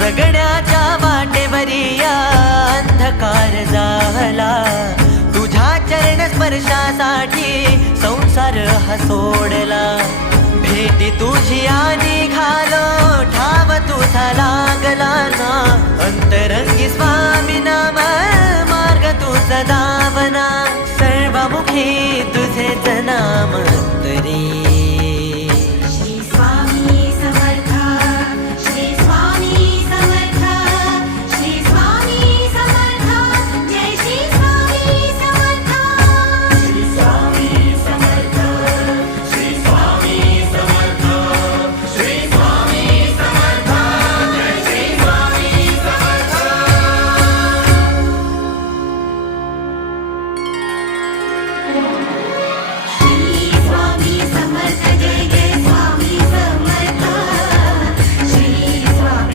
जगण्याच्या वाटेवरी या अंधकार झाला, तुझ्या चरण स्पर्शासाठी संसार हा सोडला. भेटी तुझी आधी घालो ठाव तुझा लागला ना, अंतरंगी स्वामी नाम मार्ग तुझा दावना. सर्वमुखी तुझेच नाम